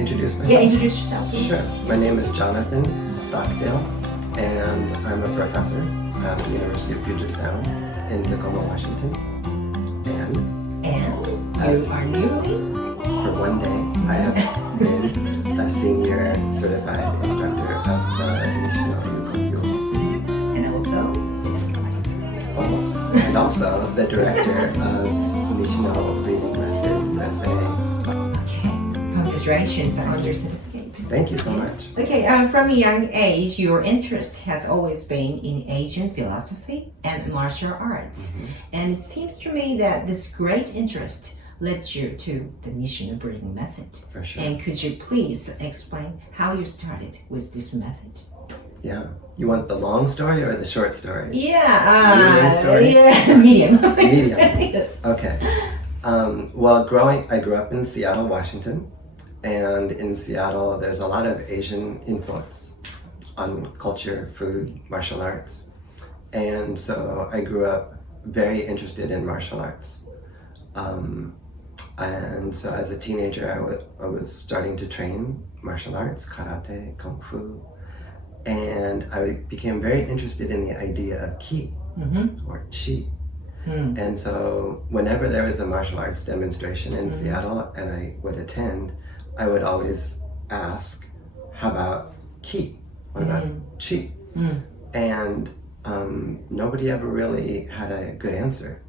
introduce myself? Yeah, introduce yourself, please. Sure. My name is Jonathan Stockdale, and I'm a professor at the University of Puget Sound in Tacoma, Washington. And you are newly? For one day, I have been a senior certified instructor of the Nishino Breathing Method. And also the director of Nishino Breathing Method USA. Okay, congratulations on your certificate. Thank you so much. Okay, from a young age, your interest has always been in Asian philosophy and martial arts. And it seems to me that this great interest led you to the Nishino Breathing Method. For sure. And could you please explain how you started with this method? Yeah. You want the long story or the short story? Yeah. Medium story? Yeah, medium. Medium. Yes. Okay. Well, I grew up in Seattle, Washington. And in Seattle, there's a lot of Asian influence on culture, food, martial arts. And so I grew up very interested in martial arts. And so as a teenager, I was starting to train martial arts, karate, kung fu. And I became very interested in the idea of ki or chi. And so whenever there was a martial arts demonstration in Seattle and I would attend, I would always ask, how about ki? What about chi? And nobody ever really had a good answer.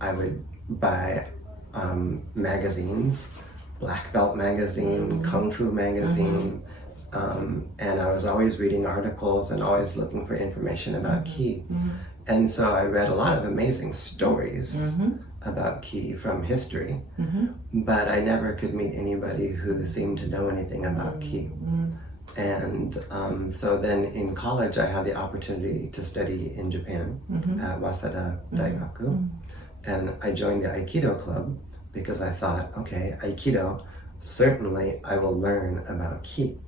I would buy magazines, Black Belt magazine, Kung Fu magazine, and I was always reading articles and always looking for information about ki. And so I read a lot of amazing stories about ki from history, but I never could meet anybody who seemed to know anything about ki. And so then in college, I had the opportunity to study in Japan at Waseda Daigaku. And I joined the Aikido club because I thought, okay, Aikido, certainly I will learn about ki.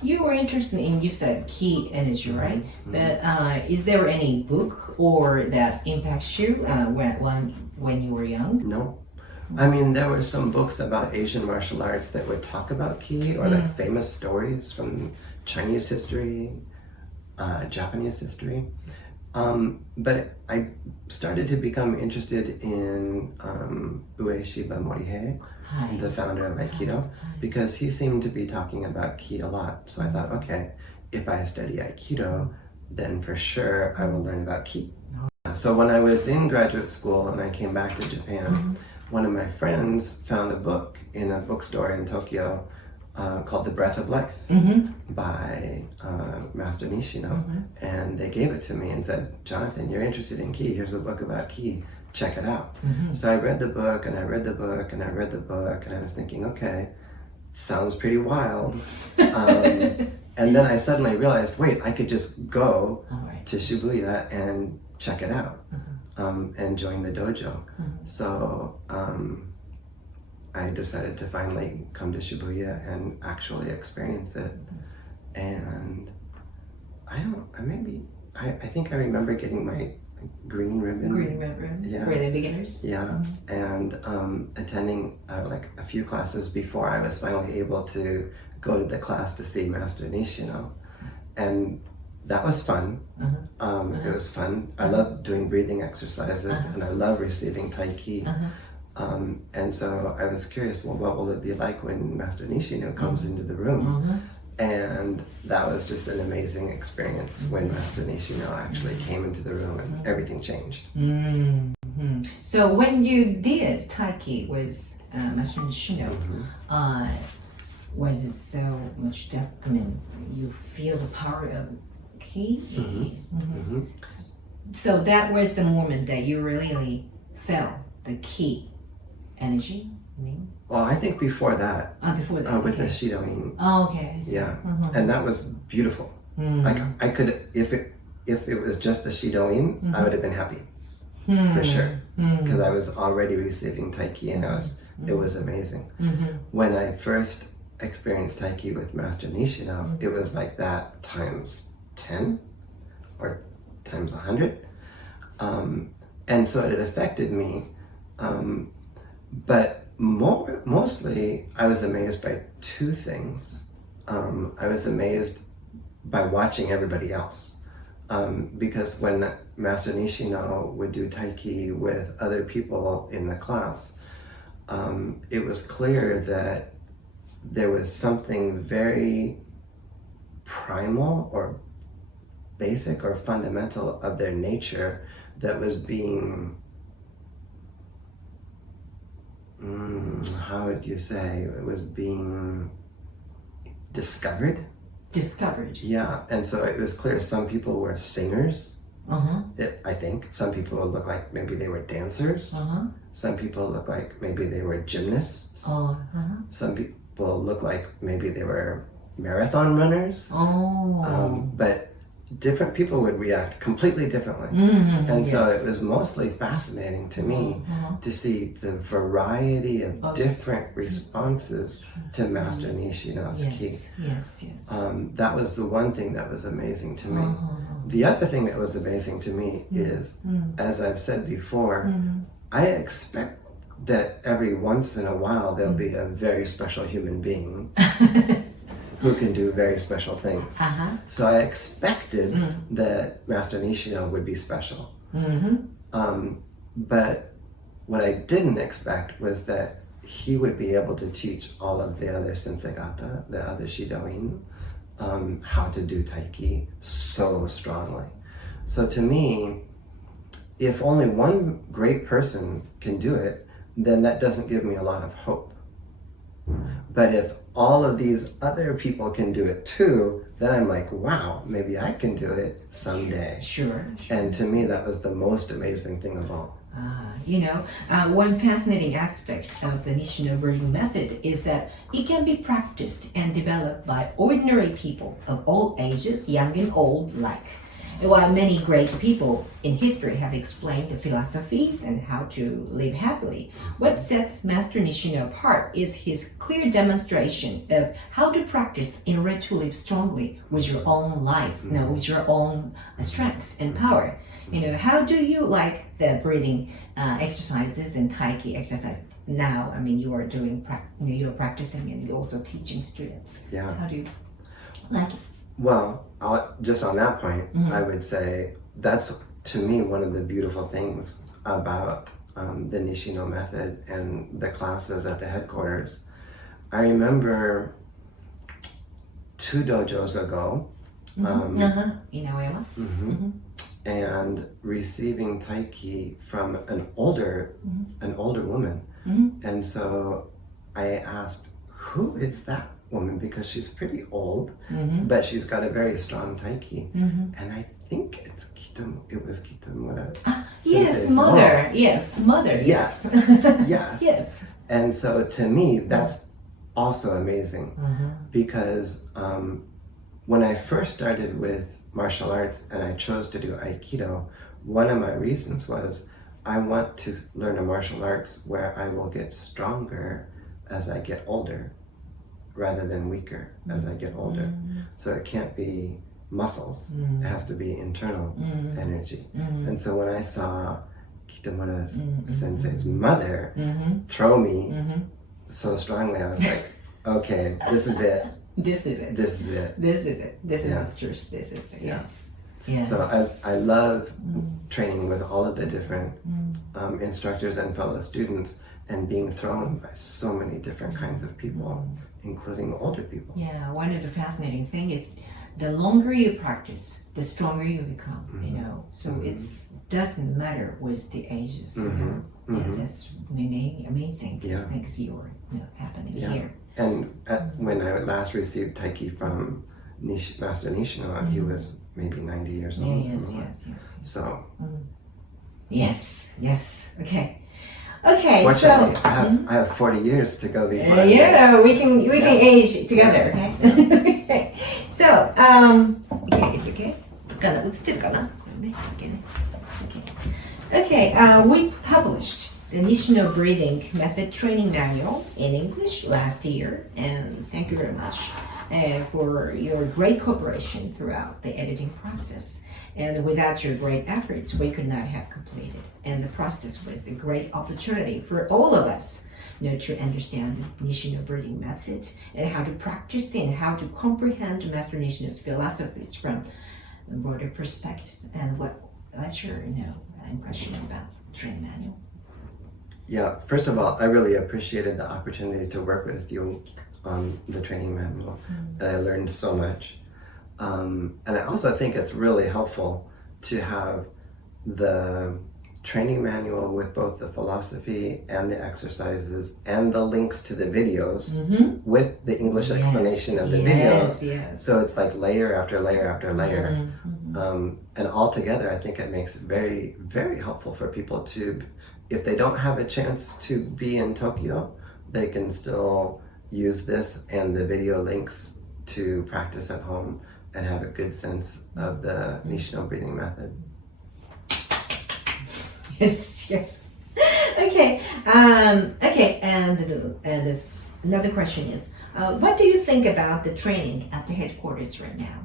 You were interested in, you said ki energy, right? But is there any book or that impacts you when you were young? No. I mean, there were some books about Asian martial arts that would talk about ki or like famous stories from Chinese history, Japanese history. But I started to become interested in Ueshiba Morihei, the founder of Aikido, because he seemed to be talking about ki a lot. So I thought, okay, if I study Aikido, then for sure I will learn about ki. So when I was in graduate school and I came back to Japan, one of my friends found a book in a bookstore in Tokyo called The Breath of Life by Master Nishino. And they gave it to me and said, Jonathan, you're interested in ki. Here's a book about ki. Check it out. So I read the book and I read the book and I read the book and I was thinking, okay, sounds pretty wild. And then I suddenly realized, wait, I could just go to Shibuya and check it out and join the dojo. So I decided to finally come to Shibuya and actually experience it. And I think I remember getting my green ribbon. Green ribbon for the beginners? Yeah, and attending like a few classes before I was finally able to go to the class to see Master Nishino. And that was fun. It was fun. I love doing breathing exercises and I love receiving Tai Chi. And so I was curious, well, what will it be like when Master Nishino comes into the room? And that was just an amazing experience when Master Nishino actually came into the room and everything changed. So when you did Tai Chi with Master Nishino, was it so much different? I mean, you feel the power of ki? So that was the moment that you really felt the ki energy? Well, I think before that, before that, with the Shidoin. Oh, okay. I see. Yeah, and that was beautiful. Like I could, if it was just the Shidoin, I would have been happy for sure, because I was already receiving Tai Chi and it was amazing. When I first experienced Tai Chi with Master Nishino, it was like that times 10 or times 100, and so it affected me. But mostly, I was amazed by two things. I was amazed by watching everybody else. Because when Master Nishino would do Taiki with other people in the class, it was clear that there was something very primal or basic or fundamental of their nature that was being, how would you say, it was being discovered? Discovered. Yeah, and so it was clear some people were singers. I think some people look like maybe they were dancers. Some people look like maybe they were gymnasts. Some people look like maybe they were marathon runners. But different people would react completely differently. And so it was mostly fascinating to me to see the variety of different responses to Master Nishino's ki. That was the one thing that was amazing to me. The other thing that was amazing to me is, as I've said before, I expect that every once in a while there'll be a very special human being who can do very special things. So I expected that Master Nishino would be special. But what I didn't expect was that he would be able to teach all of the other sensei-gata, the other shidoin, how to do Taiki so strongly. So to me, if only one great person can do it, then that doesn't give me a lot of hope. But if all of these other people can do it too, then I'm like, wow, maybe I can do it someday. Sure. And to me, that was the most amazing thing of all. One fascinating aspect of the Nishino Breathing Method is that it can be practiced and developed by ordinary people of all ages, young and old alike. While many great people in history have explained the philosophies and how to live happily, what sets Master Nishino apart is his clear demonstration of how to practice in order to live strongly with your own life, with your own strengths and power. How do you like the breathing exercises and Taiki exercise now? I mean, you are doing, you're practicing and you're also teaching students. Yeah. How do you like it? Well, just on that point, I would say that's, to me, one of the beautiful things about the Nishino method and the classes at the headquarters. I remember 2 dojos ago, and receiving Taiki from an older woman. And so I asked, who is that woman? Because she's pretty old, but she's got a very strong Taiki. And I think it was Kitamura. Yes, mother. Yes, mother. Yes. Yes. Yes. And so to me, that's also amazing because when I first started with martial arts and I chose to do Aikido, one of my reasons was I want to learn a martial arts where I will get stronger as I get older rather than weaker as I get older. So it can't be muscles, it has to be internal energy. And so when I saw Kitamura sensei's mother throw me so strongly, I was like, okay, this is it. This is it. This is it. This is it. This is the truth. This is it. Yes. Yeah. So I love training with all of the different instructors and fellow students and being thrown by so many different kinds of people, including older people. Yeah, one of the fascinating things is the longer you practice, the stronger you become, So it doesn't matter with the ages, Yeah, that's amazing. Yeah. Things you're happening here. And when I last received Taiki from Master Nishino, he was maybe 90 years old. Yes. So. Yes. Okay, fortunately, so I have 40 years to go before. we can age together. Okay. Okay. So okay, it's okay. 映ってるかな? Okay. We published the Nishino Breathing Method Training Manual in English last year, and thank you very much for your great cooperation throughout the editing process. And without your great efforts, we could not have completed. And the process was a great opportunity for all of us, to understand the Nishino Breathing Method and how to practice and how to comprehend Master Nishino's philosophies from a broader perspective. And what's your impression about the training manual? Yeah, first of all, I really appreciated the opportunity to work with you on the training manual, and I learned so much. And I also think it's really helpful to have the training manual with both the philosophy and the exercises and the links to the videos with the English explanation of the videos. Yes. So it's like layer after layer after layer. And all together, I think it makes it very, very helpful for people to, if they don't have a chance to be in Tokyo, they can still use this and the video links to practice at home and have a good sense of the Nishino Breathing Method. Yes. Okay. And this, another question is, what do you think about the training at the headquarters right now?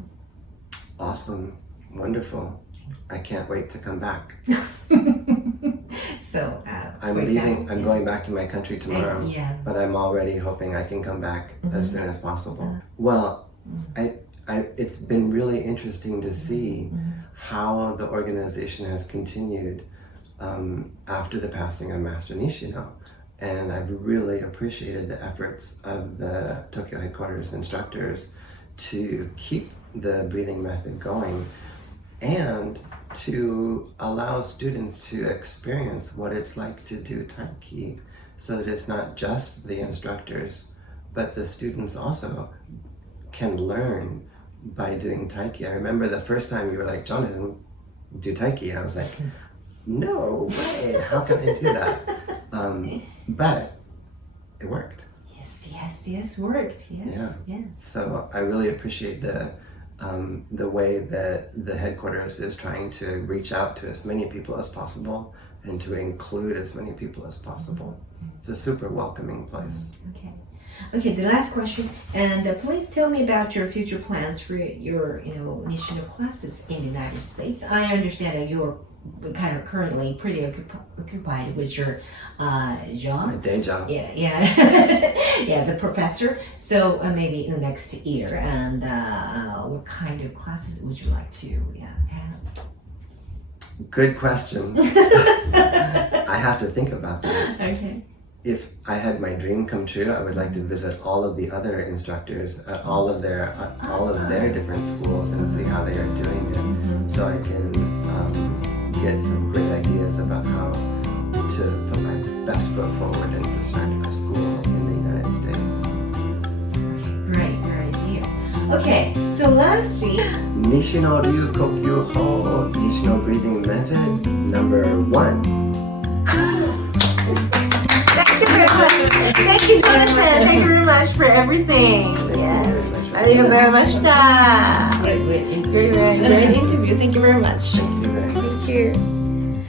Awesome. Wonderful. I can't wait to come back. So, I'm going back to my country tomorrow, but I'm already hoping I can come back as soon as possible. Well, it's been really interesting to see how the organization has continued after the passing of Master Nishino. And I've really appreciated the efforts of the Tokyo headquarters instructors to keep the breathing method going and to allow students to experience what it's like to do Taiki, so that it's not just the instructors, but the students also can learn by doing Taiki. I remember the first time you were like, Jonathan, do Taiki. I was like, no way, how can I do that? But it worked. Yes, worked. Yes. So I really appreciate the way that the headquarters is trying to reach out to as many people as possible and to include as many people as possible. It's a super welcoming place. Okay, the last question, and please tell me about your future plans for your, Nishino classes in the United States. I understand that you're kind of currently pretty occupied with your job. My day job. Yeah, as a professor. So maybe in the next year, and what kind of classes would you like to have? Good question. I have to think about that. Okay. If I had my dream come true, I would like to visit all of the other instructors at all of their different schools and see how they are doing it, so I can get some great ideas about how to put my best foot forward and to start a school in the United States. Great idea. Okay, so last week, Nishino流呼吸法, Nishino Breathing Method, number 1. Thank you, Jonathan. Thank you very much for everything. Yes. Arigatou gozaimashita. Great interview. Thank you very much. Thank you very much. Thank you.